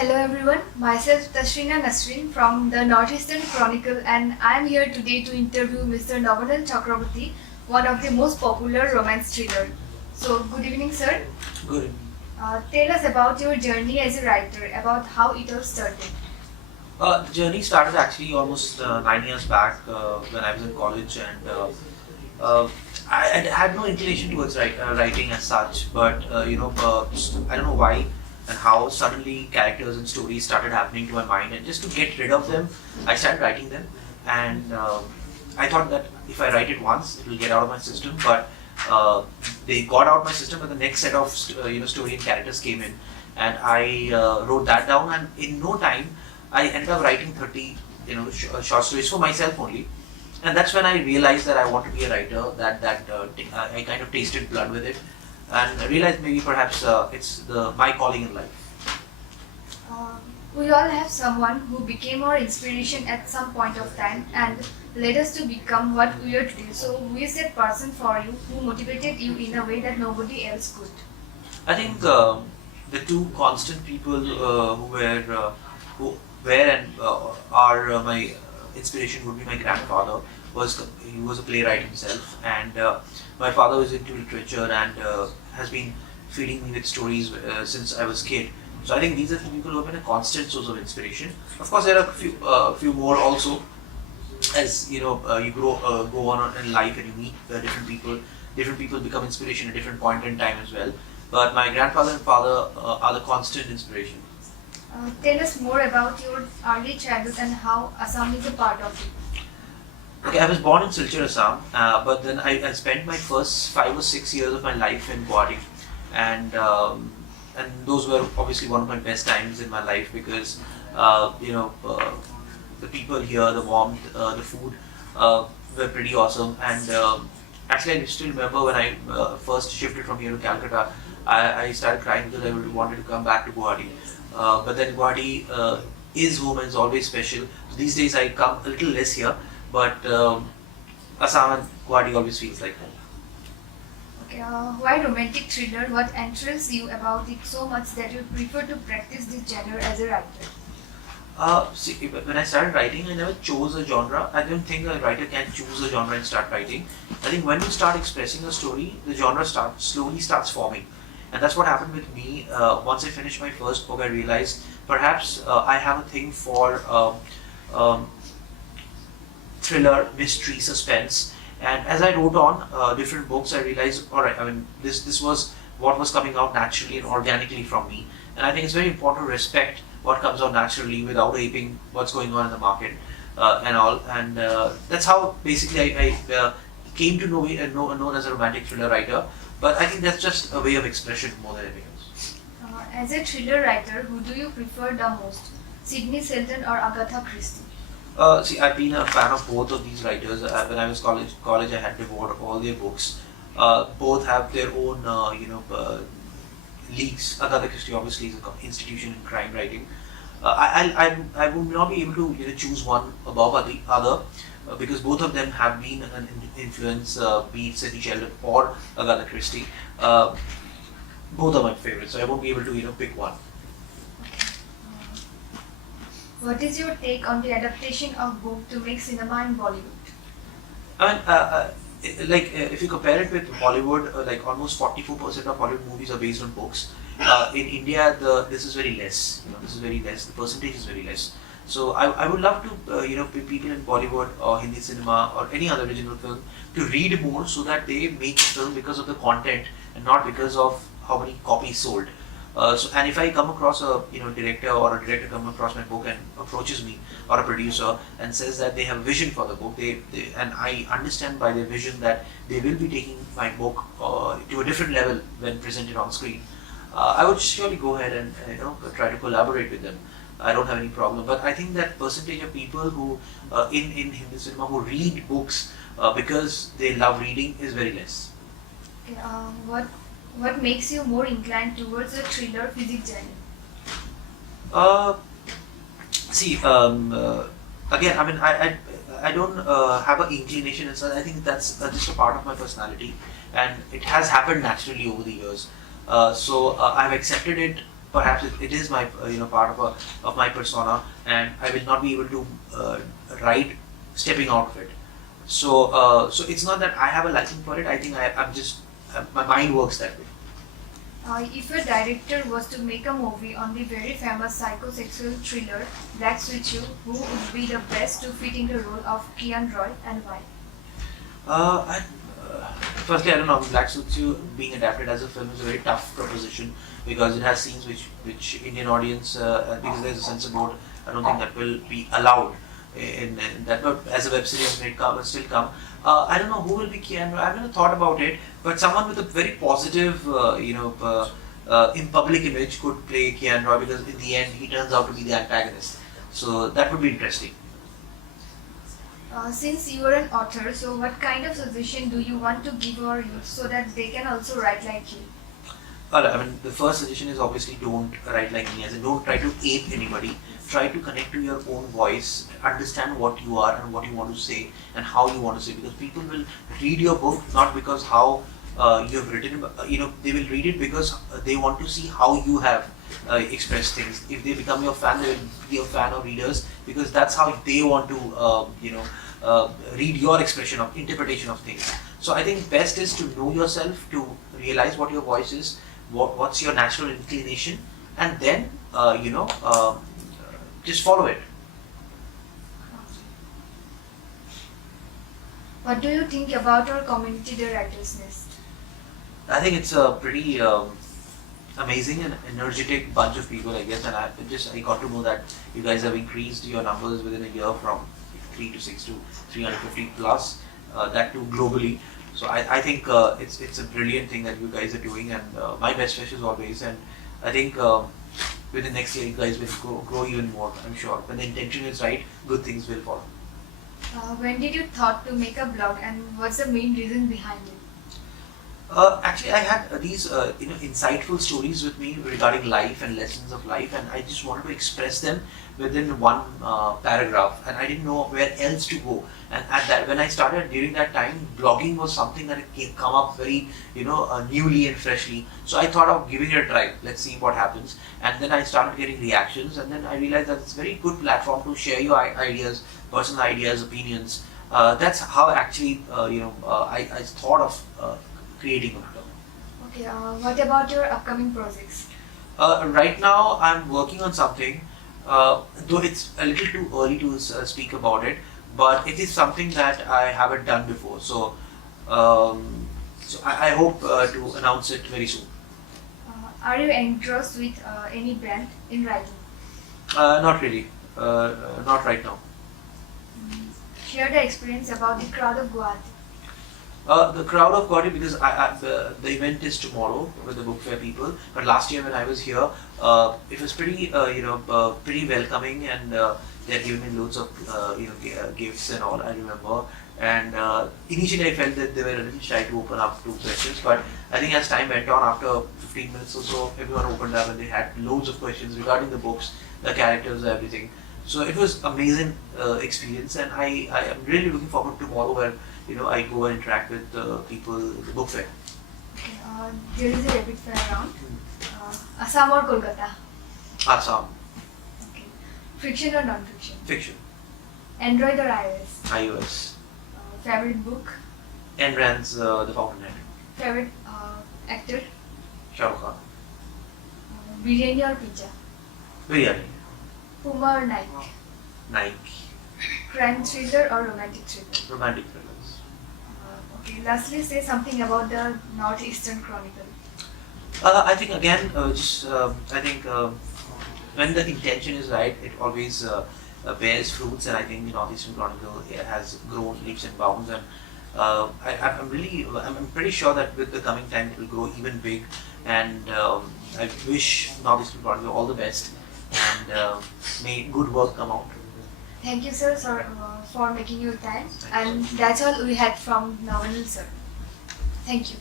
Hello everyone, myself Tasrina Nasrin from the North-Eastern Chronicle, and I am here today to interview Mr. Novoneel Chakraborty, one of the most popular romance thriller. So, good evening sir. Good evening. Tell us about your journey as a writer, about how it all started. The journey started actually almost 9 years back when I was in college, and I had no inclination towards writing as such. But I don't know why and how suddenly characters and stories started happening to my mind, and just to get rid of them, I started writing them. And I thought that if I write it once, it will get out of my system. But they got out of my system, but the next set of story and characters came in, and I wrote that down. And in no time, I ended up writing 30 short stories for myself only. And that's when I realized that I want to be a writer. I kind of tasted blood with it, and I realized maybe perhaps it's my calling in life. We all have someone who became our inspiration at some point of time and led us to become what we are today. So, who is that person for you who motivated you in a way that nobody else could? I think the two constant people who were and are my inspiration would be my grandfather. He was a playwright himself, and my father was into literature and has been feeding me with stories since I was a kid. So I think these are the people who have been a constant source of inspiration. Of course, there are a few more also. As you go on in life and you meet different people. Different people become inspiration at different point in time as well. But my grandfather and father are the constant inspiration. Tell us more about your early childhood and how Assam is a part of it. Okay, I was born in Silchar, Assam, but then I spent my first 5 or 6 years of my life in Guwahati, and those were obviously one of my best times in my life because the people here, the warmth, the food were pretty awesome. And actually, I still remember when I first shifted from here to Calcutta, I started crying because I wanted to come back to Guwahati. But then Guwahati is home and is always special. So these days I come a little less here, but Assam and Guwahati always feels like home. Okay, why romantic thriller? What enthralls you about it so much that you prefer to practice this genre as a writer? See, when I started writing, I never chose a genre. I don't think a writer can choose a genre and start writing. I think when you start expressing a story, the genre slowly starts forming. And that's what happened with me. Once I finished my first book, I realized perhaps I have a thing for thriller, mystery, suspense. And as I wrote on different books, I realized, all right, I mean, this was what was coming out naturally and organically from me. And I think it's very important to respect what comes out naturally without aping what's going on in the market and all. And that's how basically I came to know known as a romantic thriller writer. But I think that's just a way of expression more than anything else. As a thriller writer, who do you prefer the most? Sidney Sheldon or Agatha Christie? See, I've been a fan of both of these writers. When I was college, I had devoured all their books. Both have their own, leagues. Agatha Christie obviously is an institution in crime writing. I would not be able to choose one above the other. Because both of them have been an influence, be it Sidney Sheldon or Agatha Christie. Both are my favorites, so I won't be able to pick one. What is your take on the adaptation of book to make cinema in Bollywood? I mean, if you compare it with Hollywood, like almost 44% of Hollywood movies are based on books. In India, this is very less. This is very less. The percentage is very less. So I would love to people in Bollywood or Hindi cinema or any other regional film to read more so that they make film because of the content and not because of how many copies sold. And if I come across a director or a director come across my book and approaches me or a producer and says that they have a vision for the book, and I understand by their vision that they will be taking my book to a different level when presented on screen, I would surely go ahead and try to collaborate with them. I don't have any problem, but I think that percentage of people who in Hindi cinema who read books because they love reading is very less. Okay, what makes you more inclined towards a thriller physics genre? Again, I mean, I don't have an inclination and such. I think that's just a part of my personality, and it has happened naturally over the years. So I've accepted it perhaps it is my part of my persona, and I will not be able to write stepping out of it. So it's not that I have a liking for it. I think I'm just my mind works that way. If a director was to make a movie on the very famous psychosexual thriller Black Switch, who would be the best to fit in the role of Kian Roy and why? Firstly, I don't know. Black Suits being adapted as a film is a very tough proposition because it has scenes which Indian audience, because there's a censor board, I don't think that will be allowed in that. But as a web series, may still come. I don't know who will be Keanu. I haven't thought about it, but someone with a very positive, in public image could play Keanu Roy because in the end he turns out to be the antagonist. So that would be interesting. Since you are an author, so what kind of suggestion do you want to give our youth so that they can also write like you? I mean, the first suggestion is obviously don't write like me, as in don't try to ape anybody. Try to connect to your own voice, understand what you are and what you want to say and how you want to say. Because people will read your book not because how you have written, they will read it because they want to see how you have expressed things. If they become your fan, they will be your fan or readers because that's how they want to, read your expression of interpretation of things. So I think best is to know yourself, to realize what your voice is, what's your natural inclination, and then just follow it. What do you think about our community, the Writers' Nest? I think it's a pretty amazing and energetic bunch of people, I guess, and I got to know that you guys have increased your numbers within a year from 3 to 6 to 350 plus, that too globally. So I think it's a brilliant thing that you guys are doing, and my best wishes always. And I think within next year you guys will grow even more. I'm sure when the intention is right, good things will follow. When did you thought to make a blog, and what's the main reason behind it? Actually, I had these insightful stories with me regarding life and lessons of life, and I just wanted to express them within one paragraph, and I didn't know where else to go. And at that, when I started during that time, blogging was something that it come up very newly and freshly. So I thought of giving it a try. Let's see what happens. And then I started getting reactions, and then I realized that it's a very good platform to share your ideas, personal ideas, opinions. That's how actually I thought of creating a blog. Okay, what about your upcoming projects? Right now, I'm working on something, though it's a little too early to speak about it, but it is something that I haven't done before. So I hope to announce it very soon. Are you engrossed with any brand in writing? Not really. Not right now. Share the experience about the crowd of Guwahati. The crowd of Guwahati, because the event is tomorrow with the book fair people. But last year when I was here, it was pretty pretty welcoming, and they had given me loads of gifts and all. I remember, and initially I felt that they were a little shy to open up to questions. But I think as time went on, after 15 minutes or so, everyone opened up and they had loads of questions regarding the books, the characters, everything. So it was amazing experience, and I am really looking forward to tomorrow where I go and interact with people at the book fair. Okay, there is a rapid fire round. Assam or Kolkata? Assam. Okay. Fiction or non-fiction? Fiction. Android or iOS? iOS. Favorite book? Ayn Rand's The Fountainhead. Favorite actor? Shah Rukh Khan. Biryani or pizza? Biryani. Puma or Nike? Nike. Crime thriller or romantic thriller? Romantic thrillers. Okay, lastly, say something about the North-Eastern Chronicle. I think again, I think when the intention is right, it always bears fruits, and I think the North-Eastern Chronicle has grown leaps and bounds, and I'm pretty sure that with the coming time it will grow even big, and I wish North-Eastern Chronicle all the best, and may good work come out. Thank you, sir, for making your time. And that's all we had from Novoneel, sir. Thank you.